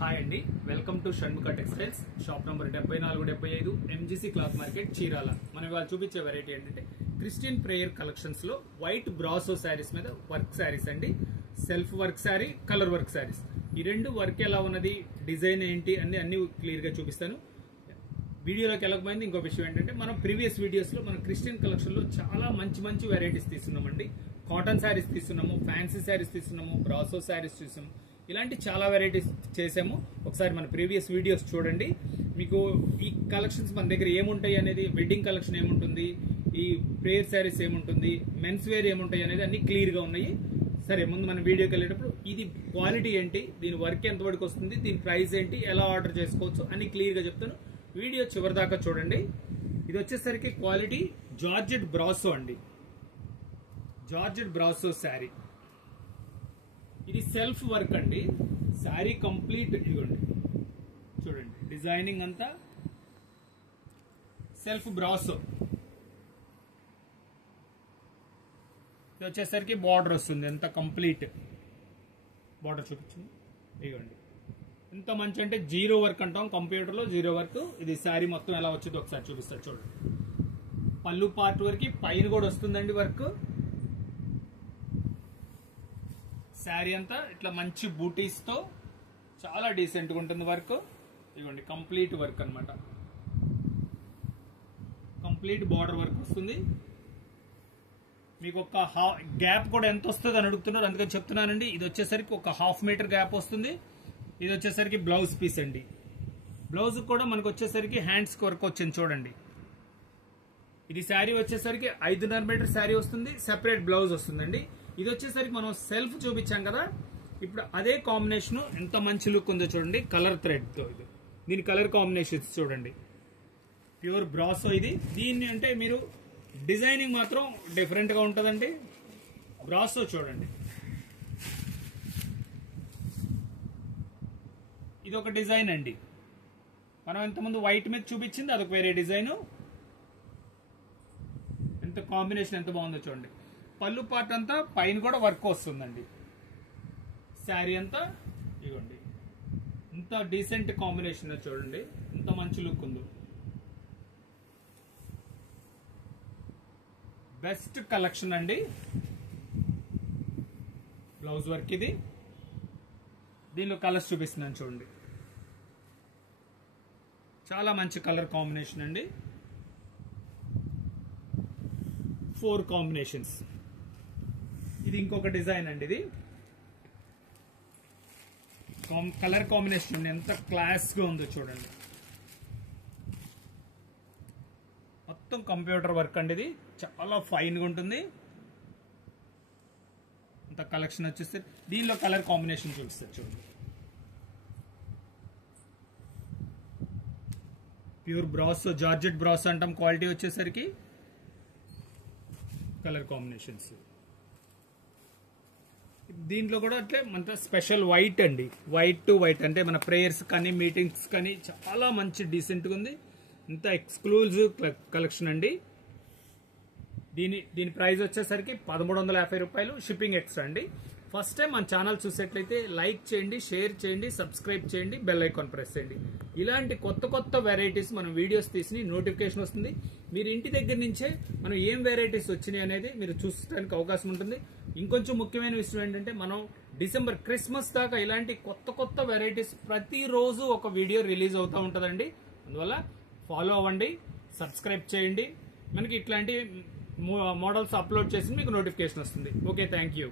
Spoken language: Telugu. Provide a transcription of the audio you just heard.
హాయ్ అండి, welcome to Shanmukha textiles. Shop number 7475 MGC cloth market Chirala. మనం ఇవాళ చూపించే వెరైటీ ఏంటంటే క్రిస్టియన్ ప్రేయర్ కలెక్షన్స్ లో వైట్ బ్రాసో శారీస్ మీద వర్క్ శారీస్ అండి. Self work sari, colour work saris, ఈ రెండు వర్క్ ఎలా ఉన్నది, డిజైన్ ఏంటి అన్ని క్లియర్ గా చూపిస్తాను. వీడియోలోకి వెళ్ళకపోయింది ఇంకో విషయం ఏంటంటే, మనం ప్రీవియస్ వీడియోస్ లో మన క్రిస్టియన్ కలెక్షన్ లో చాలా మంచి వెరైటీస్ తీసుకున్నామండి. కాటన్ శారీస్ తీసుకున్నాము, ఫ్యాన్సీ శారీస్ తీసుకున్నాము, బ్రాసో శారీస్ చూసాము, ఇలాంటి చాలా వెరైటీస్ చేసాము. ఒకసారి మన ప్రీవియస్ వీడియోస్ చూడండి. మీకు ఈ కలెక్షన్స్ మన దగ్గర ఏముంటాయి అనేది, వెడ్డింగ్ కలెక్షన్ ఏముంటుంది, ఈ ప్రేయర్ శారీస్ ఏముంటుంది, మెన్స్ వేర్ ఏముంటాయి అనేది అన్ని క్లియర్ గా ఉన్నాయి. సరే, ముందు మన వీడియోకి వెళ్ళేటప్పుడు ఇది క్వాలిటీ ఏంటి, దీని వర్క్ ఎంత వరకు వస్తుంది, దీని ప్రైస్ ఏంటి, ఎలా ఆర్డర్ చేసుకోవచ్చు అని క్లియర్ గా చెప్తాను. వీడియో చివరి దాకా చూడండి. ఇది వచ్చేసరికి క్వాలిటీ జార్జెట్ బ్రాసో అండి, జార్జెట్ బ్రాసో శారీ. ఇది సెల్ఫ్ వర్క్ అండి. శారీ కంప్లీట్ ఇదిగోండి, చూడండి డిజైనింగ్ అంతా సెల్ఫ్ బ్రాసో. ఇది వచ్చేసరికి బార్డర్ వస్తుంది, ఎంత కంప్లీట్ బార్డర్ చూపించింది. ఇదిగోండి ఎంత మంచి అంటే జీరో వర్క్ అంటాం కంప్యూటర్ లో, జీరో వర్క్. ఇది శారీ మొత్తం ఎలా వచ్చిందో ఒకసారి చూపిస్తారు చూడండి. పళ్ళు పార్ట్ వరకు పైన కూడా వస్తుందండి వర్క్. శారీ అంతా ఇట్లా మంచి బూటీస్ తో చాలా డీసెంట్ గా ఉంటుంది వర్క్. ఇదిగోండి కంప్లీట్ వర్క్ అన్నమాట, కంప్లీట్ బార్డర్ వర్క్ వస్తుంది. మీకు ఒక గ్యాప్ కూడా ఎంత వస్తుంది అని అడుగుతున్నారు, అందుకని చెప్తున్నానండి. ఇది వచ్చేసరికి ఒక 1/2 మీటర్ గ్యాప్ వస్తుంది. ఇది వచ్చేసరికి బ్లౌజ్ పీస్ అండి. బ్లౌజ్ కూడా మనకు వచ్చేసరికి హ్యాండ్స్ వర్క్ వచ్చింది చూడండి. ఇది శారీ వచ్చేసరికి 5.5 మీటర్ శారీ వస్తుంది, సెపరేట్ బ్లౌజ్ వస్తుందండి. ఇది వచ్చేసరికి మనం సెల్ఫ్ చూపించాం కదా, ఇప్పుడు అదే కాంబినేషన్ ఎంత మంచి లుక్ ఉందో చూడండి. కలర్ థ్రెడ్ తో ఇది, దీని కలర్ కాంబినేషన్ చూడండి. ప్యూర్ బ్రాసో ఇది. దీన్ని అంటే మీరు డిజైనింగ్ మాత్రం డిఫరెంట్ గా ఉంటుందండి. బ్రాసో చూడండి, ఇది ఒక డిజైన్ అండి. మనం ఇంతకుముందు వైట్ మీద చూపించింది అదొక వేరే డిజైన్. ఎంత కాంబినేషన్ ఎంత బాగుందో చూడండి. పళ్ళు పార్ట్ అంతా పైన కూడా వర్క్ వస్తుందండి. శారీ అంతా ఇదిగోండి ఇంత డీసెంట్ కాంబినేషన్ చూడండి, ఎంత మంచి లుక్ ఉందో. బెస్ట్ కలెక్షన్ అండి. బ్లౌజ్ వర్క్ ఇది. దీనిలో కలర్స్ చూపిస్తున్నాను చూడండి, చాలా మంచి కలర్ కాంబినేషన్ అండి. 4 కాంబినేషన్స్. ఇది ఇంకొక డిజైన్ అండి. ఇది కలర్ కాంబినేషన్ ఎంత క్లాస్ గా ఉందో చూడండి. మొత్తం కంప్యూటర్ వర్క్ అండి. ఇది చాలా ఫైన్ గా ఉంటుంది. అంత కలెక్షన్ వచ్చేస్తే దీనిలో కలర్ కాంబినేషన్ చూపిస్తారు చూడండి. ప్యూర్ బ్రాసో, జార్జెట్ బ్రాసో అంటాం. క్వాలిటీ వచ్చేసరికి కలర్ కాంబినేషన్స్. దీంట్లో కూడా అట్లే మన స్పెషల్ వైట్ అండి. వైట్ టు వైట్ అంటే మన ప్రేయర్స్ కానీ మీటింగ్స్ కానీ చాలా మంచి డీసెంట్ గా ఉంది. ఇంత ఎక్స్క్లూజివ్ కలెక్షన్ అండి. దీని ప్రైస్ వచ్చేసరికి 1350 రూపాయలు, షిప్పింగ్ ఎక్స్ట్రా అండి. ఫస్ట్ టైం మన ఛానల్ చూసేట్లయితే లైక్ చేయండి, షేర్ చేయండి, సబ్స్క్రైబ్ చేయండి, బెల్ ఐకాన్ ప్రెస్ చేయండి. ఇలాంటి కొత్త వెరైటీస్ మనం వీడియోస్ తీసి నోటిఫికేషన్ వస్తుంది. మీరు ఇంటి దగ్గర నుంచే మనం ఏం వెరైటీస్ వచ్చినాయి అనేది మీరు చూసడానికి అవకాశం ఉంటుంది. ఇంకొంచెం ముఖ్యమైన విషయం ఏంటంటే, మనం డిసెంబర్ క్రిస్మస్ దాకా ఇలాంటి కొత్త వెరైటీస్ ప్రతిరోజు ఒక వీడియో రిలీజ్ అవుతూ ఉంటుందండి. అందువల్ల ఫాలో అవ్వండి, సబ్స్క్రైబ్ చేయండి. మనకి ఇట్లాంటి మోడల్స్ అప్లోడ్ చేసి మీకు నోటిఫికేషన్ వస్తుంది. Okay, thank you.